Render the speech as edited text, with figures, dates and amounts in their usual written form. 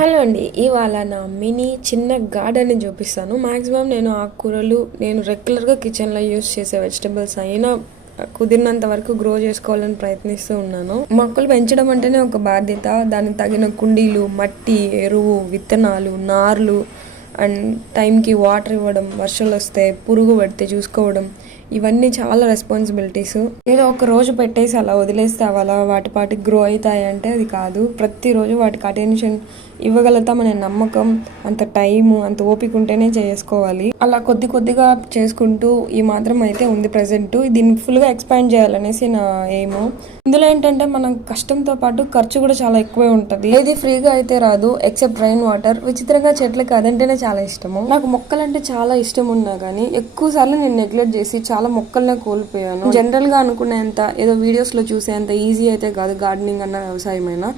Hello అండి, ఇవాళ నా మినీ చిన్న గార్డెన్ని చూపిస్తాను. మ్యాక్సిమం నేను ఆకుకూరలు నేను రెగ్యులర్గా కిచెన్లో యూస్ చేసే వెజిటబుల్స్ అయినా కుదిరినంత వరకు గ్రో చేసుకోవాలని ప్రయత్నిస్తూ ఉన్నాను. మొక్కలు పెంచడం అంటేనే ఒక బాధ్యత. దానికి తగిన కుండీలు, మట్టి, ఎరువు, విత్తనాలు, నార్లు అండ్ టైంకి వాటర్ ఇవ్వడం, వర్షాలు వస్తే పురుగు పడితే చూసుకోవడం, ఇవన్నీ చాలా రెస్పాన్సిబిలిటీస్. ఏదో ఒక రోజు పెట్టేసి అలా వదిలేస్తే అలా వాటి పాటికి గ్రో అవుతాయి అంటే అది కాదు. ప్రతిరోజు వాటికి అటెన్షన్ ఇవ్వగలుగుతామనే నమ్మకం, అంత టైము, అంత ఓపిక ఉంటేనే చేసుకోవాలి. అలా కొద్ది కొద్దిగా చేసుకుంటూ ఈ మాత్రం అయితే ఉంది ప్రెసెంట్. దీన్ని ఫుల్గా ఎక్స్పాండ్ చేయాలనేసి నా ఎయిమ్. ఇందులో ఏంటంటే మనం కష్టంతో పాటు ఖర్చు కూడా చాలా ఎక్కువే ఉంటుంది. ఏది ఫ్రీగా అయితే రాదు ఎక్సెప్ట్ రైన్ వాటర్. విచిత్రంగా చెట్లకి అదంటేనే చాలా ఇష్టము. నాకు మొక్కలంటే చాలా ఇష్టం ఉన్నా కానీ ఎక్కువ సార్లు నేను నెగ్లెక్ట్ చేసి చాలా మొక్కల్ని కోల్పోయాను. జనరల్ గా అనుకునేంత ఏదో వీడియోస్ లో చూసేంత ఈజీ అయితే కాదు గార్డెనింగ్ అన్న వ్యవసాయం అయినా.